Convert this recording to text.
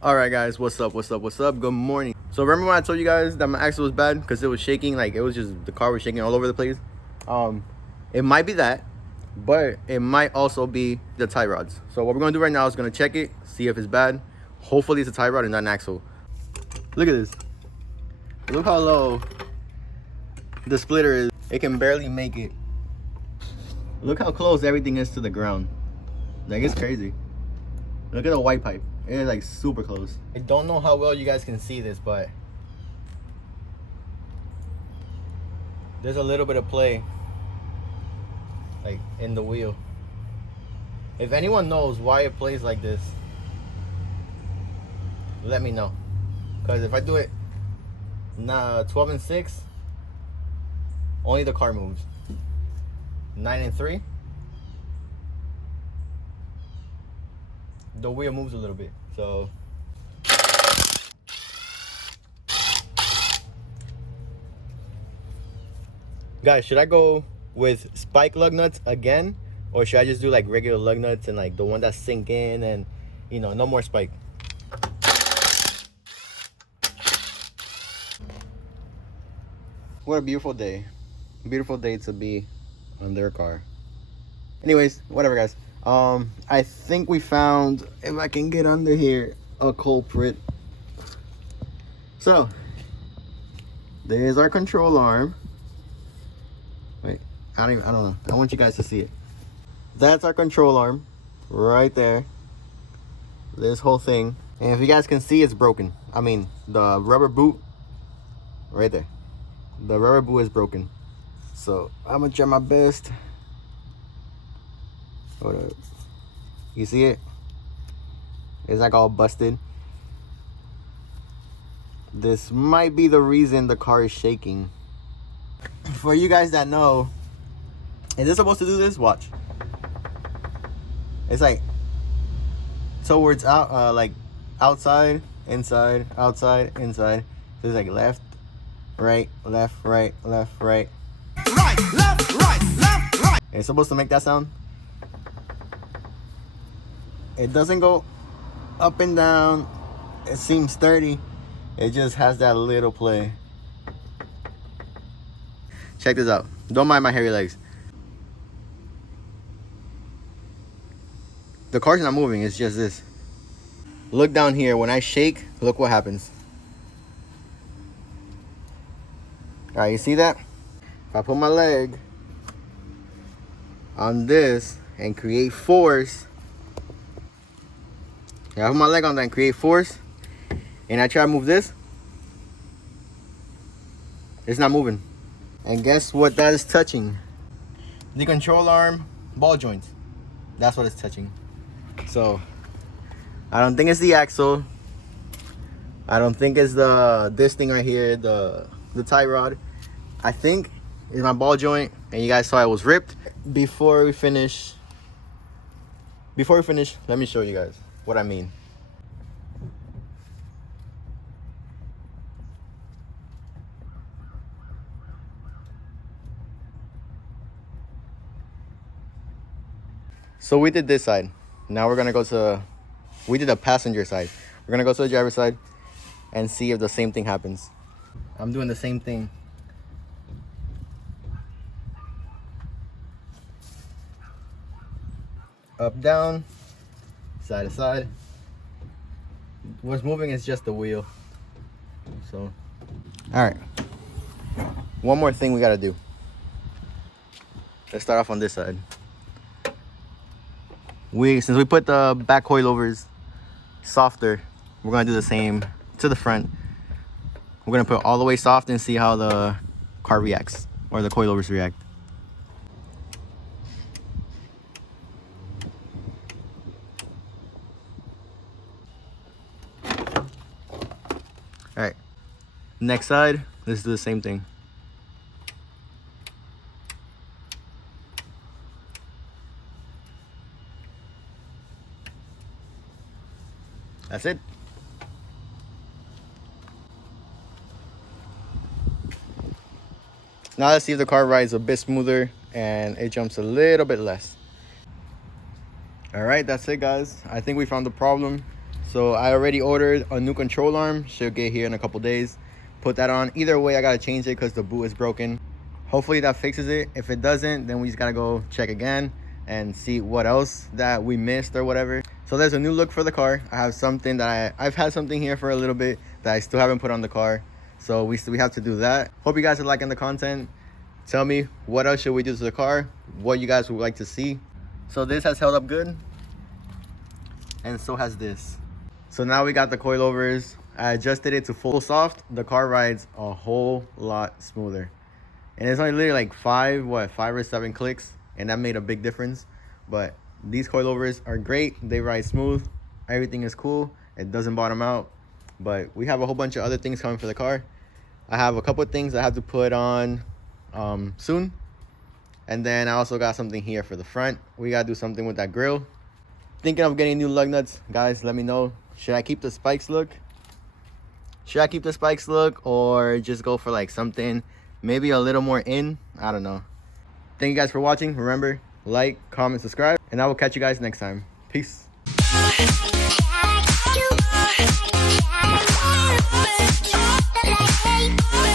Alright guys, what's up? Good morning. So remember when I told you guys that my axle was bad because it was shaking, like it was just, the car was shaking all over the place? It might be that, but it might also be the tie rods. So what we're gonna do right now is gonna check it, see if it's bad. Hopefully it's a tie rod and not an axle. Look at this. Look how low the splitter is. It can barely make it. Look how close everything is to the ground. Like, it's crazy. Look at the white pipe. It is like super close. I don't know how well you guys can see this, but there's a little bit of play like in the wheel. If anyone knows why it plays like this, let me know. Because if I do it 12 and 6, only the car moves. 9 and 3, the wheel moves a little bit. So guys, should I go with spike lug nuts again, or should I just do like regular lug nuts and like the one that sink in and, you know, no more spike? What a beautiful day. Beautiful day to be on their car. Anyways, whatever guys. I think we found, if I can get under here, a culprit. So there's our control arm. Wait, I don't know. I want you guys to see it. That's our control arm right there. This whole thing. And if you guys can see, it's broken. I mean, the rubber boot right there. The rubber boot is broken. So I'm gonna try my best. Hold up. You see it? It's like all busted. This might be the reason the car is shaking. For you guys that know, is this supposed to do this? Watch. It's like towards out, like outside, inside, outside, inside. So it's like left, right, left, right, left, right. Right, left, right, left, right. It's supposed to make that sound. It doesn't go up and down. It seems sturdy. It just has that little play. Check this out. Don't mind my hairy legs. The car's not moving, it's just this. Look down here. When I shake, look what happens. All right, you see that? If I put my leg on this and create force, I put my leg on that and create force, and I try to move this, it's not moving. And guess what that is touching? The control arm ball joints. That's what it's touching. So I don't think it's the axle. I don't think it's this thing right here, the tie rod. I think it's my ball joint, and you guys saw it was ripped. Before we finish, let me show you guys what I mean. So we did this side. Now we're gonna go to, we did the passenger side. We're gonna go to the driver's side and see if the same thing happens. I'm doing the same thing. Up, down, side to side. What's moving is just the wheel. So, all right. One more thing we gotta do. Let's start off on this side. Since we put the back coilovers softer, we're gonna do the same to the front. We're gonna put it all the way soft and see how the car reacts, or the coilovers react. All right, next side, let's do the same thing. That's it. Now let's see if the car rides a bit smoother and it jumps a little bit less. All right, that's it, guys. I think we found the problem. So I already ordered a new control arm. Should get here in a couple days. Put that on. Either way, I gotta change it because the boot is broken. Hopefully that fixes it. If it doesn't, then we just gotta go check again and see what else that we missed or whatever. So there's a new look for the car. I have something that I've had something here for a little bit that I still haven't put on the car. So we have to do that. Hope you guys are liking the content. Tell me what else should we do to the car, what you guys would like to see. So this has held up good, and so has this. So now we got the coilovers. I adjusted it to full soft. The car rides a whole lot smoother, and it's only literally like five or seven clicks, and that made a big difference. But these coilovers are great. They ride smooth. Everything is cool. It doesn't bottom out. But we have a whole bunch of other things coming for the car. I have a couple of things I have to put on soon. And then I also got something here for the front. We gotta do something with that grill. Thinking of getting new lug nuts. Guys, let me know. Should I keep the spikes look? Or just go for like something maybe a little more in? I don't know. Thank you guys for watching. Remember, like, comment, subscribe, and I will catch you guys next time. Peace. Hey.